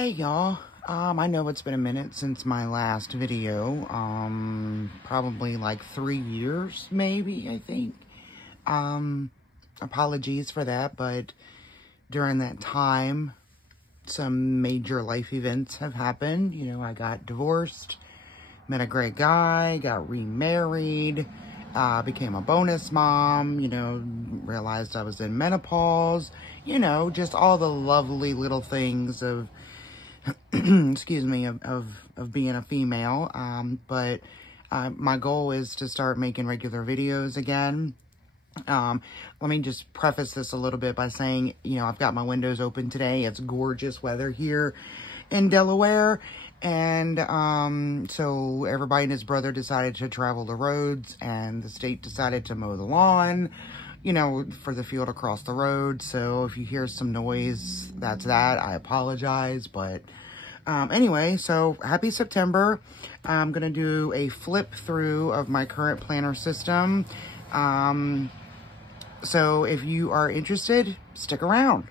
Hey y'all, I know it's been a minute since my last video, probably like 3 years, maybe, I think. Apologies for that, but during that time, some major life events have happened. You know, I got divorced, met a great guy, got remarried, became a bonus mom, you know, realized I was in menopause, you know, just all the lovely little things of excuse me, of being a female. But my goal is to start making regular videos again. Let me just preface this a little bit by saying, you know, I've got my windows open today. It's gorgeous weather here in Delaware. And so everybody and his brother decided to travel the roads, and the state decided to mow the lawn, you know, for the field across the road. So if you hear some noise, that's that. I apologize, but anyway, so happy September. I'm going to do a flip through of my current planner system. So if you are interested, stick around.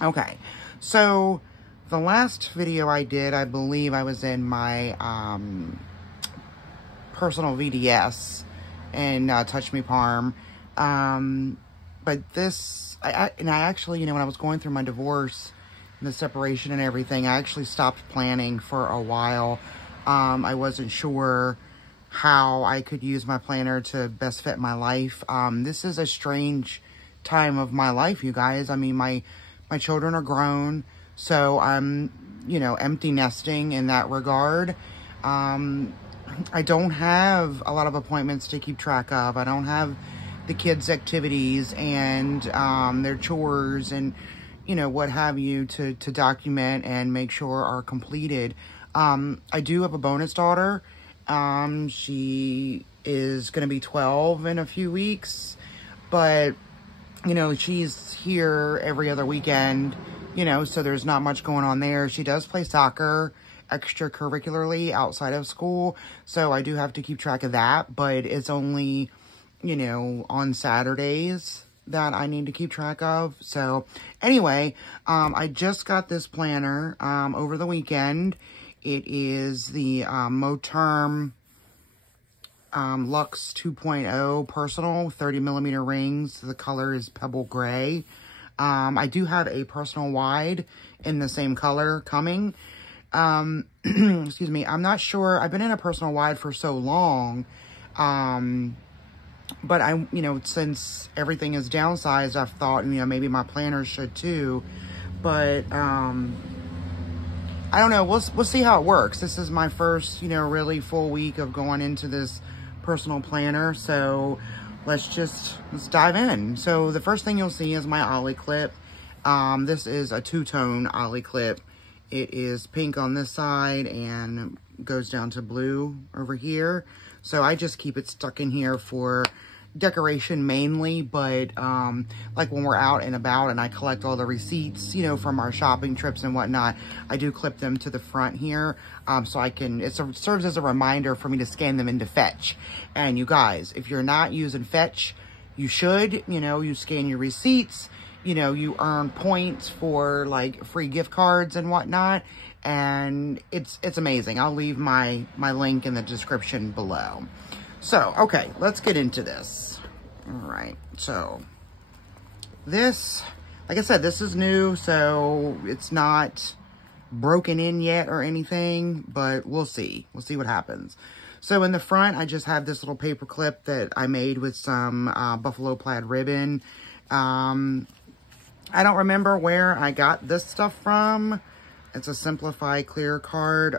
Okay, so the last video I did, I believe I was in my personal VDS and Touch Me Parm. But this, I actually, you know, when I was going through my divorce and the separation and everything, I actually stopped planning for a while. I wasn't sure how I could use my planner to best fit my life. This is a strange time of my life, you guys. I mean, my children are grown, so I'm, you know, empty nesting in that regard. I don't have a lot of appointments to keep track of. I don't have the kids' activities and their chores and, you know, what have you to document and make sure are completed. I do have a bonus daughter. She is going to be 12 in a few weeks, but, you know, she's here every other weekend, you know, so there's not much going on there. She does play soccer extracurricularly outside of school, so I do have to keep track of that, but it's only, you know, on Saturdays that I need to keep track of. So anyway, I just got this planner over the weekend. It is the Moterm Luxe 2.0 personal 30mm rings. The color is pebble gray. I do have a personal wide in the same color coming. Excuse me, I'm not sure. I've been in a personal wide for so long. But you know, since everything is downsized, I've thought, you know, maybe my planner should too. But, I don't know. We'll see how it works. This is my first, you know, really full week of going into this personal planner. So let's dive in. So the first thing you'll see is my ollie clip. This is a two-tone ollie clip. It is pink on this side and goes down to blue over here. So I just keep it stuck in here for decoration mainly, but like when we're out and about and I collect all the receipts, you know, from our shopping trips and whatnot, I do clip them to the front here, so I can, it serves as a reminder for me to scan them into Fetch. And you guys, if you're not using Fetch, you should, you know, you scan your receipts, you know, you earn points for like free gift cards and whatnot, and it's amazing. I'll leave my link in the description below. So, okay, let's get into this. All right, so this, like I said, this is new, so it's not broken in yet or anything, but we'll see. We'll see what happens. So in the front, I just have this little paper clip that I made with some buffalo plaid ribbon. I don't remember where I got this stuff from. It's a Simplify Clear card.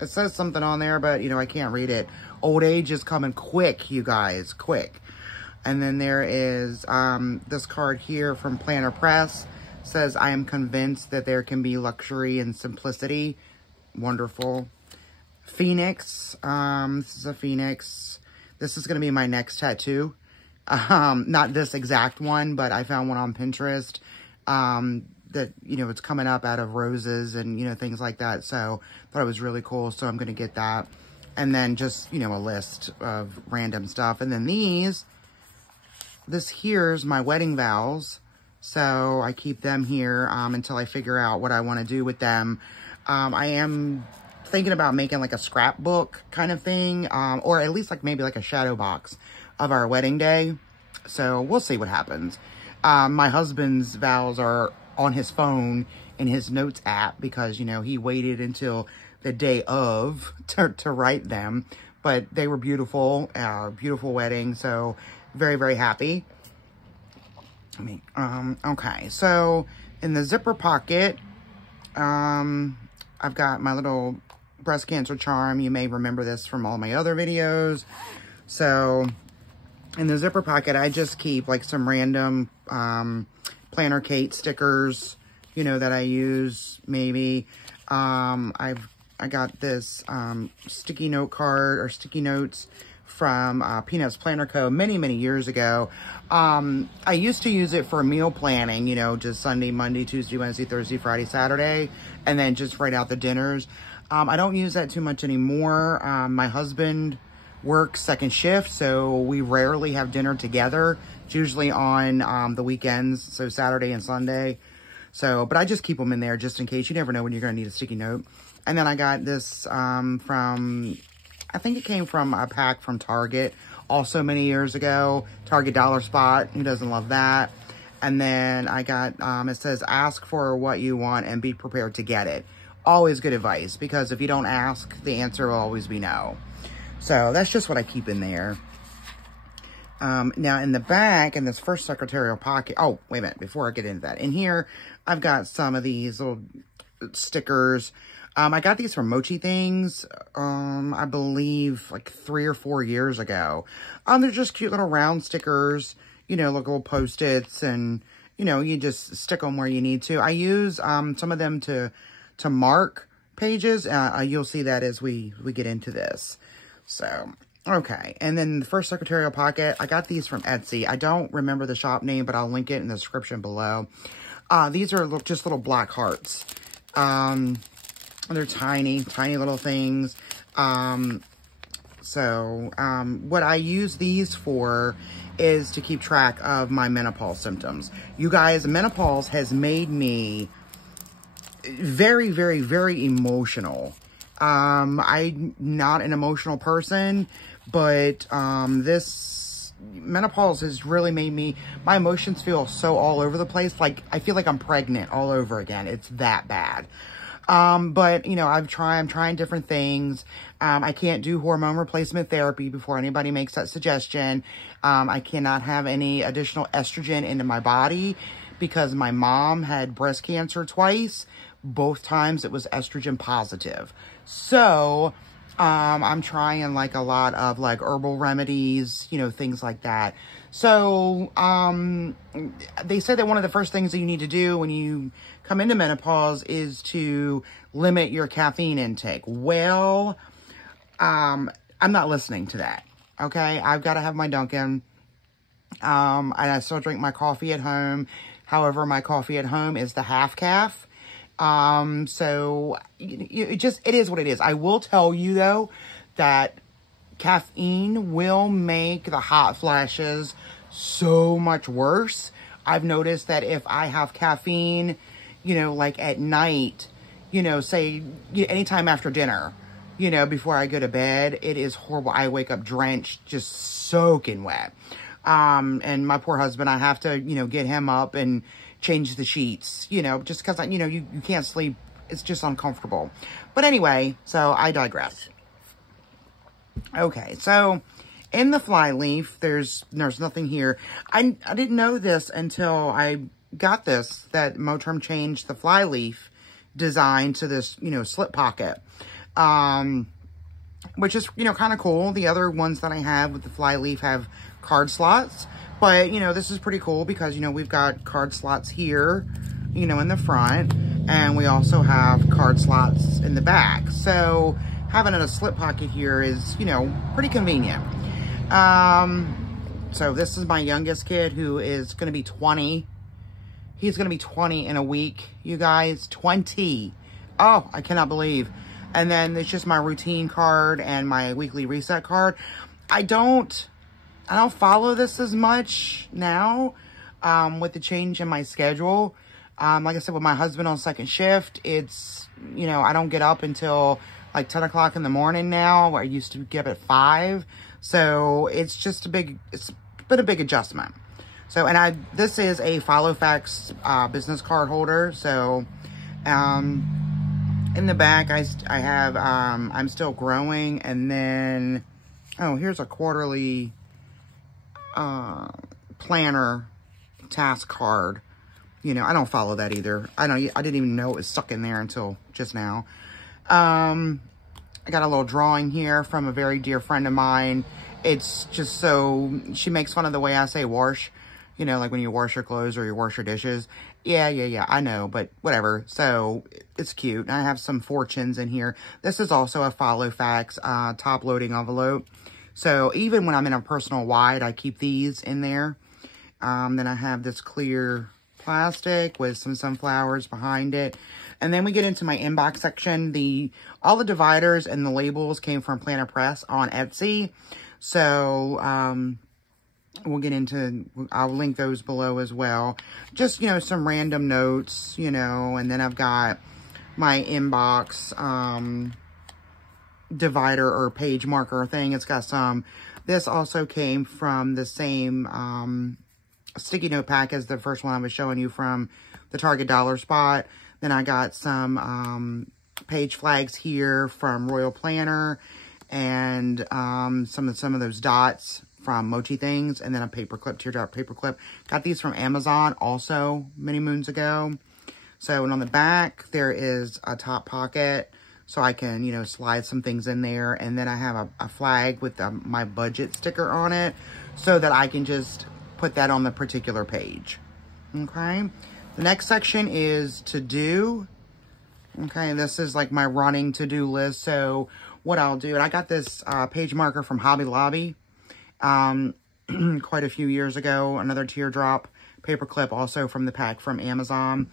It says something on there, but, you know, I can't read it. Old age is coming quick, you guys, quick. And then there is this card here from Planner Press. Says, I am convinced that there can be luxury and simplicity. Wonderful. Phoenix. This is a phoenix. This is going to be my next tattoo. Not this exact one, but I found one on Pinterest. That, you know, it's coming up out of roses and, you know, things like that. So thought it was really cool. So I'm going to get that. And then just, you know, a list of random stuff. And then this here's my wedding vows. So I keep them here until I figure out what I want to do with them. I am thinking about making like a scrapbook kind of thing, or at least like maybe like a shadow box of our wedding day. So we'll see what happens. My husband's vows are on his phone in his notes app because, you know, he waited until the day of to write them. But they were beautiful, beautiful wedding. So very, very happy. I mean, okay. So in the zipper pocket, I've got my little breast cancer charm. You may remember this from all my other videos. So in the zipper pocket, I just keep like some random Planner Kate stickers, you know, that I use maybe. I got this sticky note card or sticky notes from Peanuts Planner Co. many, many years ago. I used to use it for meal planning, you know, just Sunday, Monday, Tuesday, Wednesday, Thursday, Friday, Saturday, and then just write out the dinners. I don't use that too much anymore. My husband works second shift, so we rarely have dinner together. It's usually on the weekends, so Saturday and Sunday. So, but I just keep them in there just in case. You never know when you're going to need a sticky note. And then I got this from, I think it came from a pack from Target also many years ago. Target Dollar Spot. Who doesn't love that? And then I got, it says, ask for what you want and be prepared to get it. Always good advice, because if you don't ask, the answer will always be no. So that's just what I keep in there. Now in the back, in this first secretarial pocket, oh, wait a minute, before I get into that. In here, I've got some of these little stickers. I got these from Mochi Things, I believe like 3 or 4 years ago. They're just cute little round stickers, you know, like little Post-its, and, you know, you just stick them where you need to. I use, some of them to mark pages. You'll see that as we get into this. So, okay. And then the first secretarial pocket, I got these from Etsy. I don't remember the shop name, but I'll link it in the description below. These are just little black hearts. They're tiny, tiny little things. What I use these for is to keep track of my menopause symptoms. You guys, menopause has made me very, very, very emotional. I'm not an emotional person, but this menopause has really made my emotions feel so all over the place. Like, I feel like I'm pregnant all over again. It's that bad. But, you know, I'm trying different things. I can't do hormone replacement therapy before anybody makes that suggestion. I cannot have any additional estrogen into my body because my mom had breast cancer twice. Both times it was estrogen positive. So, I'm trying like a lot of like herbal remedies, you know, things like that. So, they said that one of the first things that you need to do when you come into menopause is to limit your caffeine intake. Well, I'm not listening to that. Okay. I've got to have my Dunkin'. And I still drink my coffee at home. However, my coffee at home is the half calf. So it is what it is. I will tell you though, that caffeine will make the hot flashes so much worse. I've noticed that if I have caffeine, you know, like at night, you know, say anytime after dinner, you know, before I go to bed, it is horrible. I wake up drenched, just soaking wet. And my poor husband, I have to, you know, get him up and change the sheets, you know, just because, you know, you can't sleep. It's just uncomfortable. But anyway, so I digress. Okay, so in the flyleaf, there's nothing here. I didn't know this until I got this, that Moterm changed the flyleaf design to this, you know, slip pocket. Which is, you know, kind of cool. The other ones that I have with the flyleaf have card slots. But, you know, this is pretty cool because, you know, we've got card slots here, you know, in the front. And we also have card slots in the back. So having a slip pocket here is, you know, pretty convenient. So this is my youngest kid who is going to be 20. He's going to be 20 in a week, you guys. 20. Oh, I cannot believe. And then it's just my routine card and my weekly reset card. I don't follow this as much now. with the change in my schedule. Like I said, with my husband on second shift, it's, you know, I don't get up until like 10 o'clock in the morning now, where I used to get up at 5. So it's just it's been a big adjustment. So, and this is a Filofax business card holder. So, in the back, I have, I'm still growing. And then, oh, here's a quarterly planner task card. You know, I don't follow that either. I didn't even know it was stuck in there until just now. I got a little drawing here from a very dear friend of mine. It's just so, she makes fun of the way I say wash. You know, like when you wash your clothes or you wash your dishes. Yeah, I know, but whatever. So, it's cute. I have some fortunes in here. This is also a Filofax top-loading envelope. So, even when I'm in a personal wide, I keep these in there. Then I have this clear plastic with some sunflowers behind it. And then we get into my inbox section. All the dividers and the labels came from Planner Press on Etsy. So, we'll get into, I'll link those below as well. Just, you know, some random notes, you know, and then I've got my inbox divider or page marker thing. It's got some, this also came from the same sticky note pack as the first one I was showing you from the Target Dollar Spot. Then I got some page flags here from Royal Planner, and some of those dots from Mochi Things, and then a paperclip, teardrop paperclip. Got these from Amazon also many moons ago. So, and on the back, there is a top pocket, so I can, you know, slide some things in there. And then I have a flag with my budget sticker on it, so that I can just put that on the particular page. Okay. The next section is to do. Okay, this is like my running to-do list. So, what I'll do, and I got this page marker from Hobby Lobby. Quite a few years ago. Another teardrop paperclip also from the pack from Amazon.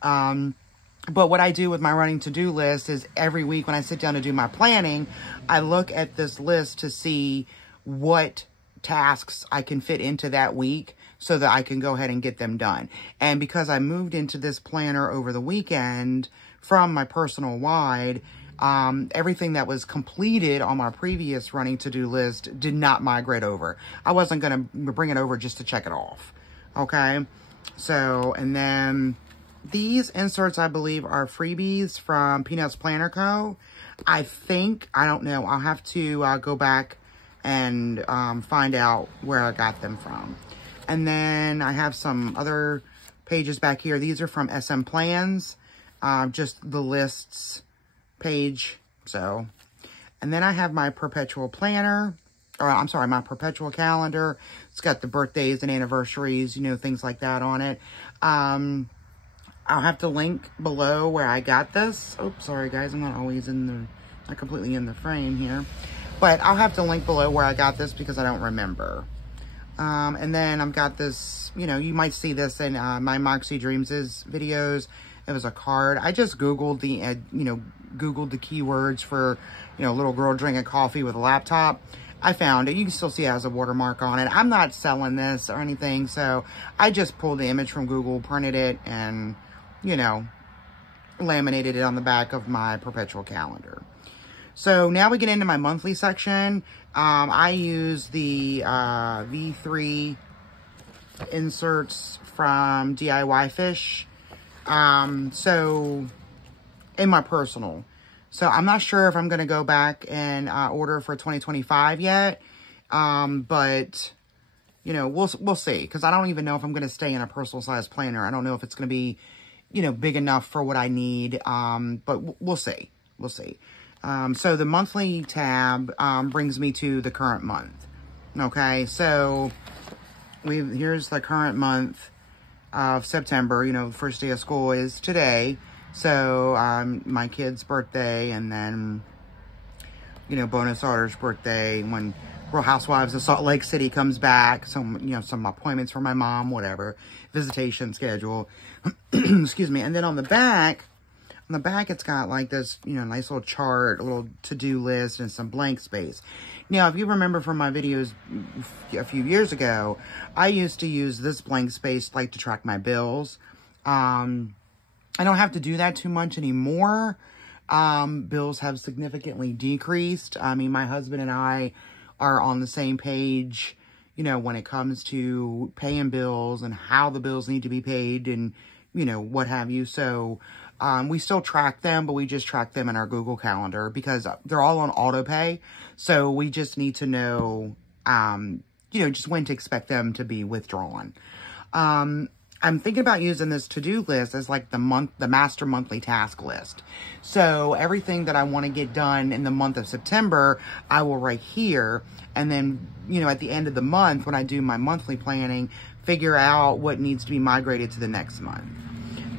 But what I do with my running to-do list is every week when I sit down to do my planning, I look at this list to see what tasks I can fit into that week so that I can go ahead and get them done. And because I moved into this planner over the weekend from my personal wide, everything that was completed on my previous running to-do list did not migrate over. I wasn't going to bring it over just to check it off. Okay. So, and then these inserts, I believe, are freebies from Peanuts Planner Co. I don't know. I'll have to go back and find out where I got them from. And then I have some other pages back here. These are from SM Plans. Just the lists page. So, and then I have my perpetual planner, or I'm sorry, my perpetual calendar. It's got the birthdays and anniversaries, you know, things like that on it. I'll have to link below where I got this. Oops, sorry guys, I'm not always not completely in the frame here. But I'll have to link below where I got this because I don't remember. And then I've got this, you know, you might see this in my Moxie Dreams' videos. It was a card. I just Googled Googled the keywords for, you know, little girl drinking coffee with a laptop. I found it. You can still see it has a watermark on it. I'm not selling this or anything, so I just pulled the image from Google, printed it, and, you know, laminated it on the back of my perpetual calendar. So now we get into my monthly section. I use the V3 inserts from DIY Fish. So in my personal. So I'm not sure if I'm going to go back and order for 2025 yet. But, you know, we'll see. Because I don't even know if I'm going to stay in a personal size planner. I don't know if it's going to be, you know, big enough for what I need. But we'll see. We'll see. So the monthly tab brings me to the current month. Okay, so here's the current month of September. You know, the first day of school is today. So my kid's birthday, and then, you know, bonus daughter's birthday, when Real Housewives of Salt Lake City comes back. Some appointments for my mom, whatever. Visitation schedule. Excuse me. And then on the back, On the back, it's got like this, you know, nice little chart, a little to-do list, and some blank space. Now, if you remember from my videos a few years ago, I used to use this blank space like to track my bills. I don't have to do that too much anymore. Bills have significantly decreased. I mean, my husband and I are on the same page, you know, when it comes to paying bills and how the bills need to be paid and, you know, what have you. So, we still track them, but we just track them in our Google Calendar because they're all on auto pay. So we just need to know, you know, just when to expect them to be withdrawn. I'm thinking about using this to-do list as like the master monthly task list. So everything that I want to get done in the month of September, I will write here. And then, you know, at the end of the month, when I do my monthly planning, figure out what needs to be migrated to the next month.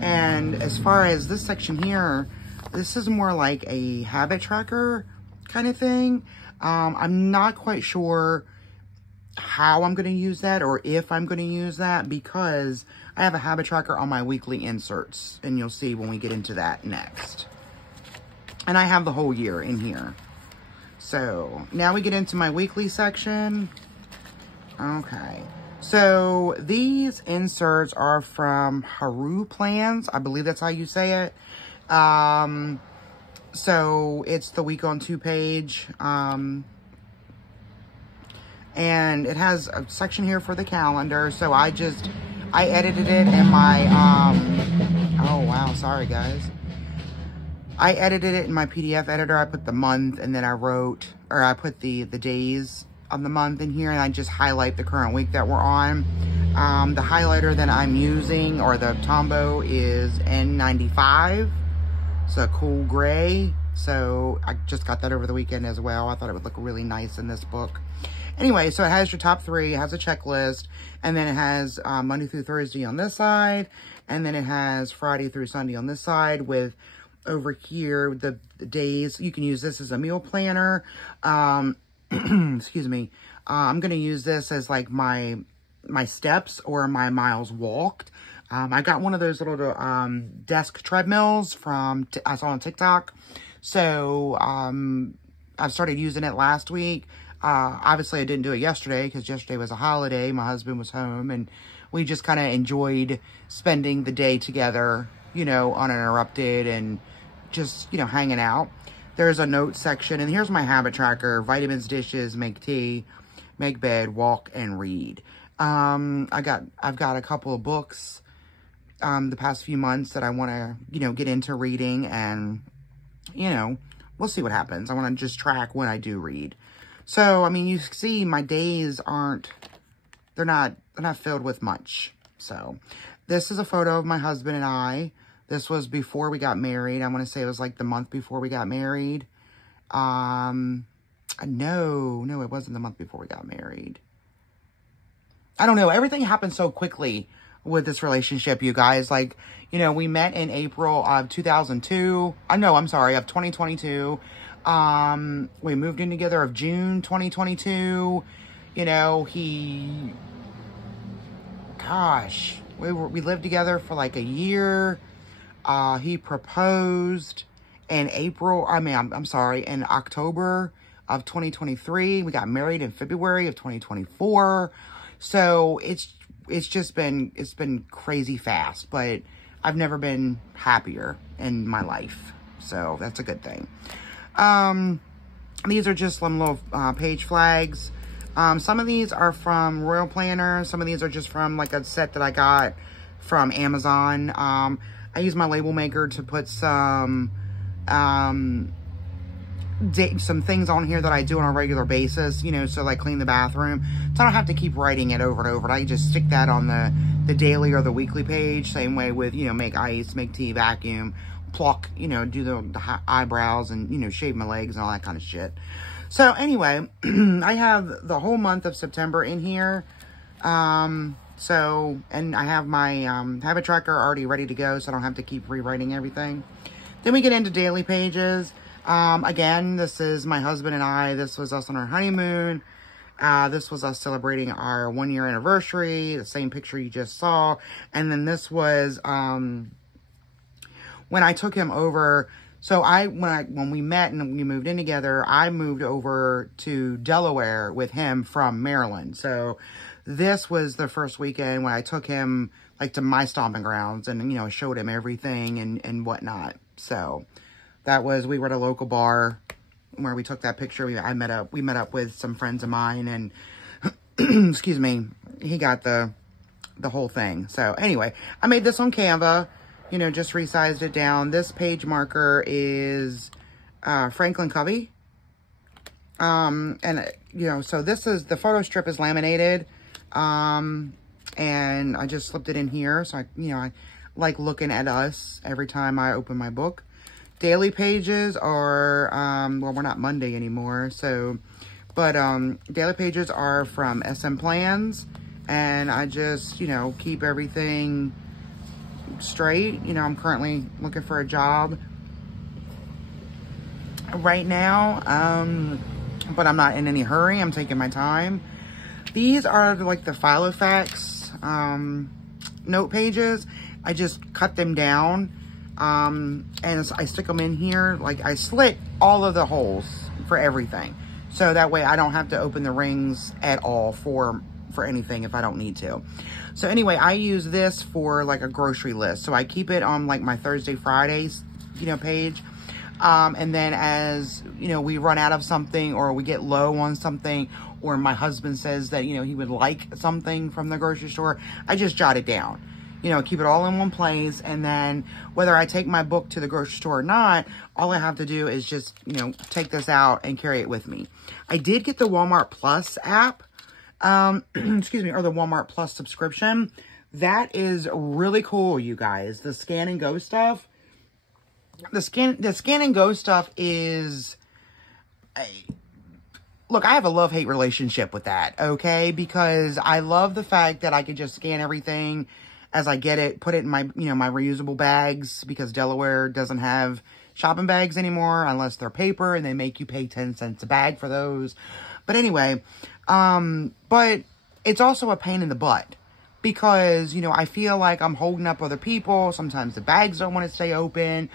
And as far as this section here, this is more like a habit tracker kind of thing. I'm not quite sure how I'm going to use that or if I'm going to use that because I have a habit tracker on my weekly inserts. And you'll see when we get into that next. And I have the whole year in here. So now we get into my weekly section. Okay. So these inserts are from Haru Plans. I believe that's how you say it. So it's the week on 2 page. And it has a section here for the calendar. So I edited it in my, oh wow, sorry guys. I edited it in my PDF editor. I put the month and then I put the days of the month in here, and I just highlight the current week that we're on. The highlighter that I'm using, or the Tombow, is N95. It's a cool gray. So I just got that over the weekend as well. I thought it would look really nice in this book. Anyway, so it has your top 3, it has a checklist, and then it has Monday through Thursday on this side, and then it has Friday through Sunday on this side with over here the days. You can use this as a meal planner. Excuse me. I'm going to use this as like my steps or my miles walked. I got one of those little desk treadmills I saw on TikTok. So I've started using it last week. Obviously I didn't do it yesterday because yesterday was a holiday. My husband was home and we just kind of enjoyed spending the day together, you know, uninterrupted and just, you know, hanging out. There's a note section, and here's my habit tracker: vitamins, dishes, make tea, make bed, walk, and read. I've got a couple of books the past few months that I want to, you know, get into reading, and, you know, we'll see what happens. I want to just track when I do read. So, I mean, you see my days they're not filled with much. So, this is a photo of my husband and I. This was before we got married. I want to say it was like the month before we got married. No, it wasn't the month before we got married. I don't know. Everything happened so quickly with this relationship, you guys. Like, you know, we met in April of 2002. Of 2022. We moved in together of June 2022. You know, we lived together for like a year. He proposed in in October of 2023. We got married in February of 2024. So it's been crazy fast, but I've never been happier in my life. So that's a good thing. These are just some little page flags. Some of these are from Royal Planner. Some of these are just from like a set that I got from Amazon. I use my label maker to put some things on here that I do on a regular basis, you know, so like clean the bathroom. So I don't have to keep writing it over and over. I just stick that on the daily or the weekly page. Same way with, you know, make ice, make tea, vacuum, pluck, you know, do the eyebrows and, you know, shave my legs and all that kind of shit. So anyway, I have the whole month of September in here. And I have my habit tracker already ready to go, so I don't have to keep rewriting everything. Then we get into daily pages. Again, this is my husband and I. This was us on our honeymoon. This was us celebrating our 1-year anniversary, the same picture you just saw. And then this was when I took him over, so when we met and we moved in together, I moved over to Delaware with him from Maryland. So this was the first weekend when I took him like to my stomping grounds and, you know, showed him everything and whatnot. So that was, we were at a local bar where we took that picture. We met up with some friends of mine, and excuse me, he got the whole thing. So anyway, I made this on Canva, you know, just resized it down. This page marker is Franklin Covey. And you know, so this is, the photo strip is laminated. And I just slipped it in here. So I like looking at us every time I open my book. Daily pages are, well, we're not Monday anymore. So, but, daily pages are from SM Plans, and I just, you know, keep everything straight. You know, I'm currently looking for a job right now. But I'm not in any hurry. I'm taking my time. These are like the Filofax, note pages. I just cut them down. And I stick them in here. Like, I slit all of the holes for everything. So that way I don't have to open the rings at all for anything if I don't need to. So anyway, I use this for like a grocery list. So I keep it on like my Thursday, Fridays, you know, page. And then as, you know, we run out of something or we get low on something, or my husband says that, you know, he would like something from the grocery store, I just jot it down. You know, keep it all in one place, and then whether I take my book to the grocery store or not, all I have to do is just, you know, take this out and carry it with me. I did get the Walmart Plus app, excuse me, or the Walmart Plus subscription. That is really cool, you guys. The scan and go stuff. The scan and go stuff is, look, I have a love-hate relationship with that, okay? Because I love the fact that I could just scan everything as I get it, put it in my, you know, my reusable bags, because Delaware doesn't have shopping bags anymore unless they're paper, and they make you pay 10 cents a bag for those. But anyway, but it's also a pain in the butt, because, you know, I feel like I'm holding up other people. Sometimes the bags don't want to stay open.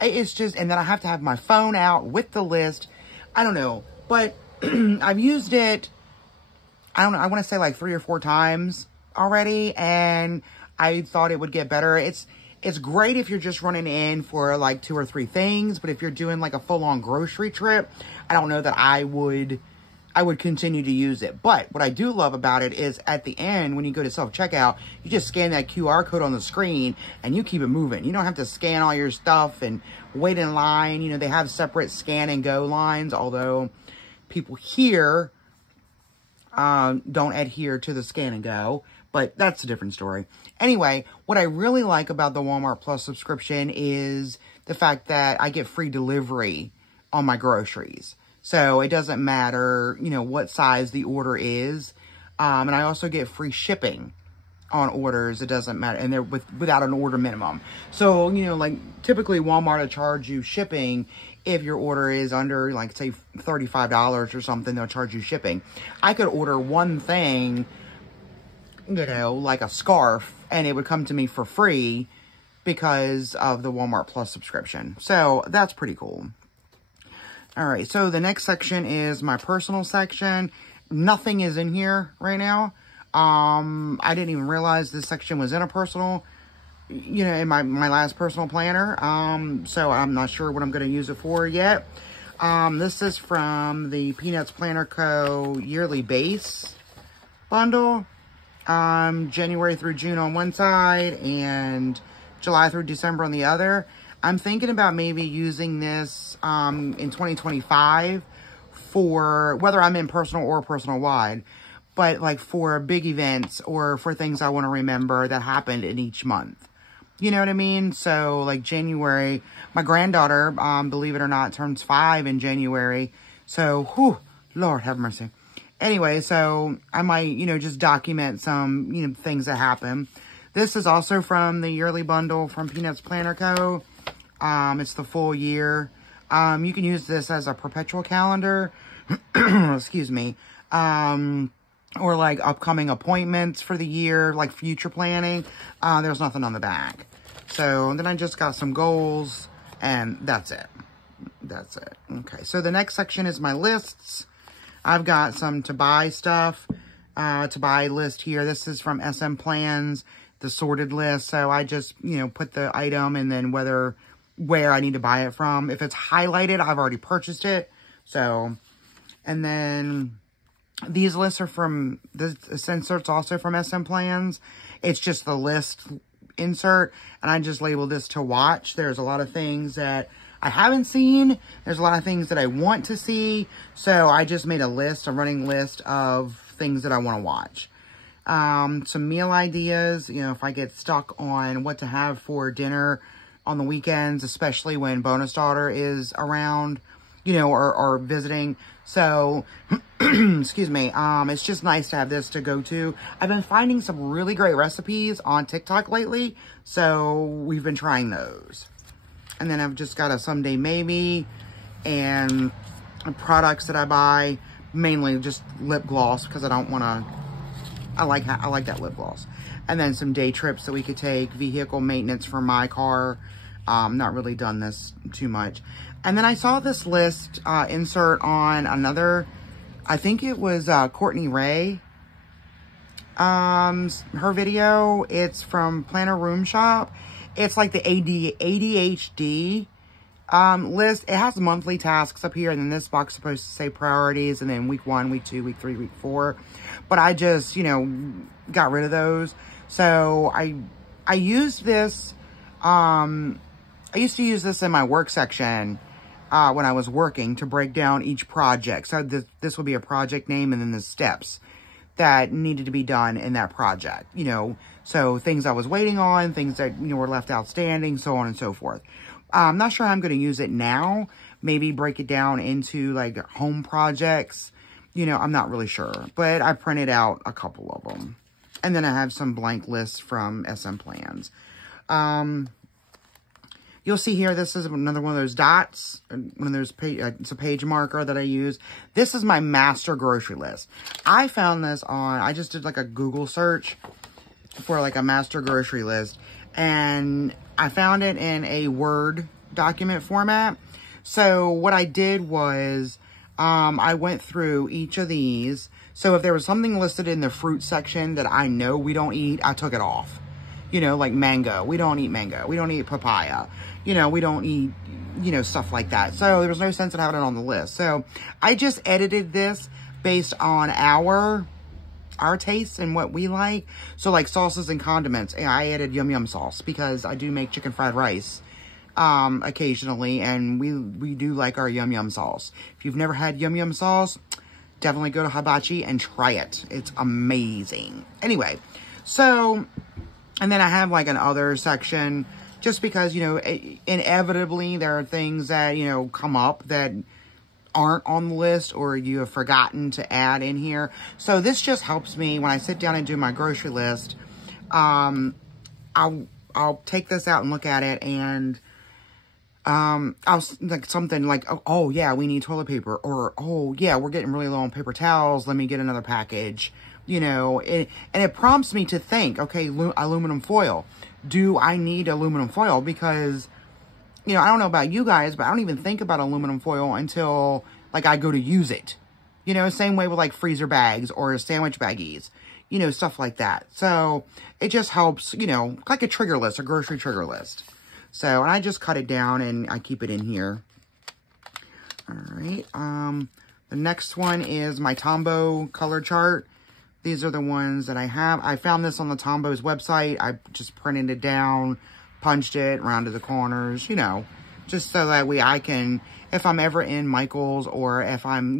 It's just, and then I have to have my phone out with the list. I don't know, but I've used it, I don't know, I want to say like 3 or 4 times already, and I thought it would get better. It's great if you're just running in for like 2 or 3 things, but if you're doing like a full-on grocery trip, I don't know that I would continue to use it. But what I do love about it is at the end, when you go to self-checkout, you just scan that QR code on the screen and you keep it moving. You don't have to scan all your stuff and wait in line. You know, they have separate scan and go lines, although people here don't adhere to the scan and go, but that's a different story. Anyway, what I really like about the Walmart Plus subscription is the fact that I get free delivery on my groceries. So it doesn't matter, you know, what size the order is. And I also get free shipping on orders. It doesn't matter. And they're without an order minimum. So, you know, like typically Walmart will charge you shipping if your order is under, like, say, $35 or something. They'll charge you shipping. I could order one thing, you know, like a scarf, and it would come to me for free because of the Walmart Plus subscription. So that's pretty cool. All right, so the next section is my personal section. Nothing is in here right now. I didn't even realize this section was in a personal, you know, in my last personal planner. So I'm not sure what I'm going to use it for yet. This is from the Peanuts Planner Co. yearly base bundle. January through June on one side and July through December on the other. I'm thinking about maybe using this in 2025 for, whether I'm in personal or personal wide, but like for big events or for things I want to remember that happened in each month. You know what I mean? So like January, my granddaughter, believe it or not, turns 5 in January. So, whew, Lord have mercy. Anyway, so I might, you know, just document some, you know, things that happen. This is also from the yearly bundle from Peanuts Planner Co. It's the full year. You can use this as a perpetual calendar, excuse me, or like upcoming appointments for the year, like future planning. There's nothing on the back. So then I just got some goals, and that's it. That's it. Okay, so the next section is my lists. I've got some to buy stuff, to buy list here. This is from SM Plans, the sorted list. So I just, put the item and then where I need to buy it from. If it's highlighted, I've already purchased it. So, and then these lists are from, this insert's also from SM Plans. It's just the list insert, and I just labeled this to watch. There's a lot of things that I haven't seen. There's a lot of things that I want to see. So I just made a running list of things that I want to watch. Some meal ideas, if I get stuck on what to have for dinner on the weekends, especially when bonus daughter is around, or visiting. So, excuse me, it's just nice to have this to go to. I've been finding some really great recipes on TikTok lately, so we've been trying those. And then I've just got a someday maybe, and products that I buy, mainly just lip gloss, because I don't want to, I like that lip gloss. And then some day trips that we could take, vehicle maintenance for my car. Not really done this too much. And then I saw this list insert on another, I think it was Courtney Ray. Her video, it's from Planner Room Shop. It's like the ADHD list. It has monthly tasks up here, and then this box is supposed to say priorities, and then week 1, week 2, week 3, week 4. But I just, got rid of those. So I used this, I used to use this in my work section when I was working to break down each project. So this would be a project name, and then the steps that needed to be done in that project, so things I was waiting on, things that, were left outstanding, so on and so forth. I'm not sure how I'm going to use it now. Maybe break it down into like home projects. I'm not really sure, but I printed out a couple of them. And then I have some blank lists from SM Plans. You'll see here, this is another one of those dots, one of those, it's a page marker that I use. This is my master grocery list. I found this I just did like a Google search for like a master grocery list, and I found it in a Word document format. So what I did was, I went through each of these. So if there was something listed in the fruit section that I know we don't eat, I took it off. Like mango. We don't eat mango. We don't eat papaya. We don't eat, stuff like that. So there was no sense in having it on the list. So I just edited this based on our tastes and what we like. So like sauces and condiments, I added yum yum sauce because I do make chicken fried rice occasionally, and we do like our yum yum sauce. If you've never had yum yum sauce, definitely go to Hibachi and try it. It's amazing. Anyway, so, and then I have like an other section, just because, inevitably there are things that, come up that aren't on the list or you have forgotten to add in here. So this just helps me when I sit down and do my grocery list. I'll take this out and look at it, and I'll like something like, oh yeah, we need toilet paper, or oh yeah, we're getting really low on paper towels. Let me get another package. And it prompts me to think, okay, aluminum foil. Do I need aluminum foil? Because, I don't know about you guys, but I don't even think about aluminum foil until, like, I go to use it. Same way with, like, freezer bags or sandwich baggies. Stuff like that. So, it just helps, like a trigger list, a grocery trigger list. So, and I just cut it down and I keep it in here. All right. The next one is my Tombow color chart. These are the ones that I have. I found this on the Tombow's website. I just printed it down, punched it, rounded the corners, just so that way I can, if I'm ever in Michael's or if I'm,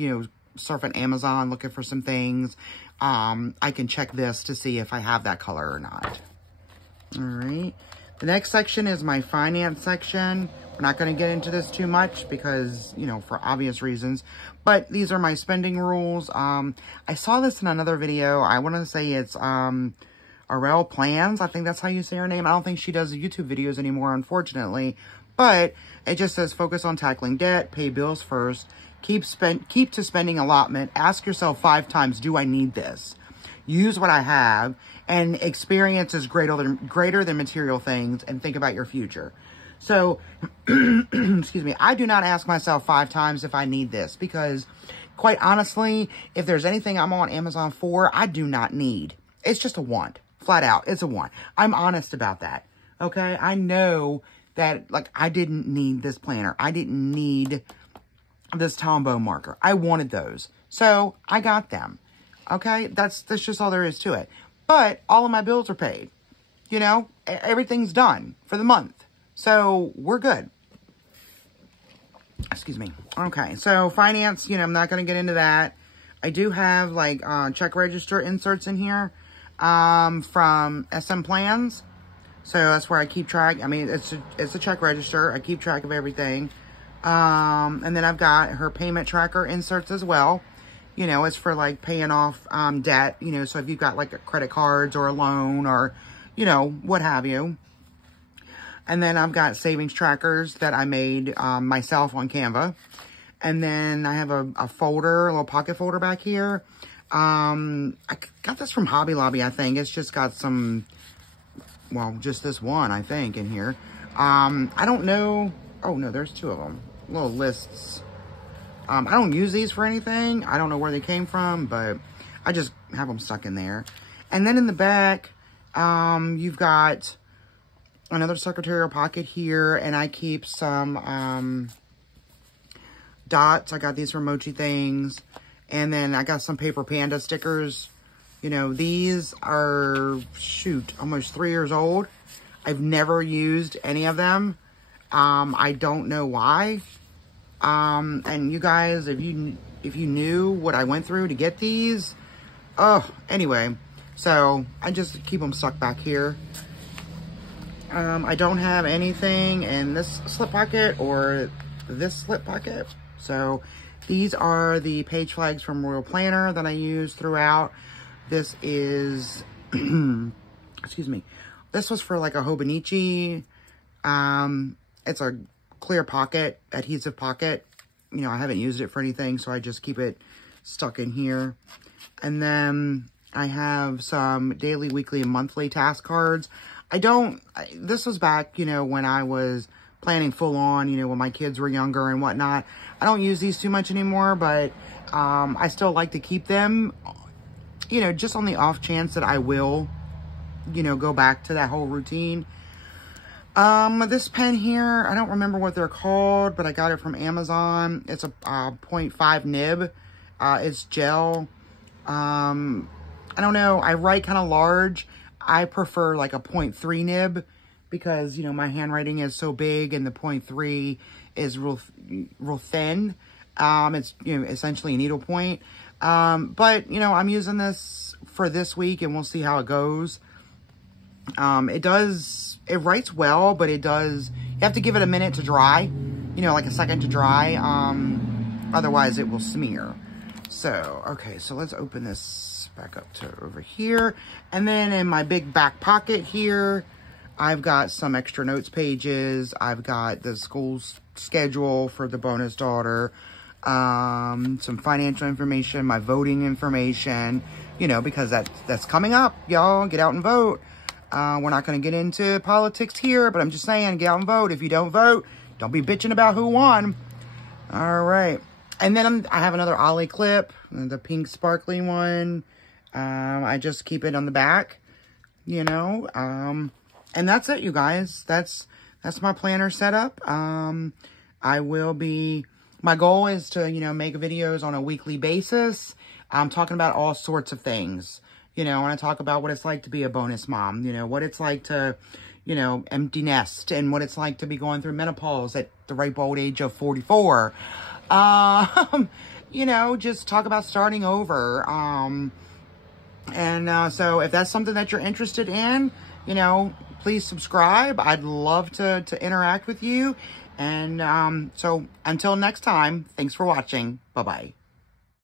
surfing Amazon looking for some things, I can check this to see if I have that color or not. All right. The next section is my finance section. We're not going to get into this too much because, for obvious reasons. But these are my spending rules. I saw this in another video. I want to say it's Awhile Plans. I think that's how you say her name. I don't think she does YouTube videos anymore, unfortunately. But it just says focus on tackling debt, pay bills first, keep to spending allotment. Ask yourself 5 times, do I need this? use what I have, and experience is greater than material things, and think about your future. So, excuse me, I do not ask myself 5 times if I need this, because quite honestly, if there's anything I'm on Amazon for, I do not need. It's just a want. Flat out, it's a want. I'm honest about that. Okay? I know that, like, I didn't need this planner. I didn't need this Tombow marker. I wanted those. So, I got them. Okay? That's just all there is to it. But, all of my bills are paid. You know? Everything's done for the month. So, we're good. Excuse me. Okay, so finance, you know, I'm not going to get into that. I do have, like, check register inserts in here from SM Plans. So that's where I keep track. I mean, it's a check register. I keep track of everything. And then I've got her payment tracker inserts as well. You know, it's for, like, paying off debt. You know, so if you've got, like, a credit cards or a loan or, you know, what have you. And then I've got savings trackers that I made myself on Canva. And then I have a folder, a little pocket folder back here. I got this from Hobby Lobby, I think. It's just got some, well, just this one, I think, in here. I don't know. Oh, no, there's 2 of them. Little lists. I don't use these for anything. I don't know where they came from, but I just have them stuck in there. And then in the back, you've got another secretarial pocket here, and I keep some dots. I got these from Mochi Things, and then I got some Paper Panda stickers. You know, these are, shoot, almost 3 years old. I've never used any of them. I don't know why. And you guys, if you knew what I went through to get these, anyway, so I just keep them stuck back here. I don't have anything in this slip pocket or this slip pocket. So these are the page flags from Royal Planner that I use throughout. This is, excuse me, this was for like a Hobonichi. It's a clear pocket, adhesive pocket. You know, I haven't used it for anything, so I just keep it stuck in here. And then I have some daily, weekly, and monthly task cards. This was back, you know, when I was planning full on, you know, when my kids were younger and whatnot. I don't use these too much anymore, but I still like to keep them, you know, just on the off chance that I will, you know, go back to that whole routine. This pen here, I don't remember what they're called, but I got it from Amazon. It's a 0.5 nib. It's gel. I don't know. I write kind of large. I prefer like a 0.3 nib because, you know, my handwriting is so big and the 0.3 is real thin. It's, you know, essentially a needle point. But, you know, I'm using this for this week and we'll see how it goes. It writes well, but you have to give it a minute to dry, you know, like a second to dry. Otherwise it will smear. So, okay, so let's open this back up to over here. And then in my big back pocket here, I've got some extra notes pages. I've got the school schedule for the bonus daughter, some financial information, my voting information, you know, because that's coming up, y'all. Get out and vote. We're not going to get into politics here, but I'm just saying, get out and vote. If you don't vote, don't be bitching about who won. All right. And then I have another Ollie clip, the pink sparkly one. I just keep it on the back, you know. And that's it, you guys. That's my planner setup. My goal is to, you know, make videos on a weekly basis. I'm talking about all sorts of things. You know, I want to talk about what it's like to be a bonus mom. You know, what it's like to, you know, empty nest. And what it's like to be going through menopause at the ripe old age of 44. You know, just talk about starting over. So if that's something that you're interested in, you know, please subscribe. I'd love to interact with you. And so until next time, thanks for watching. Bye-bye.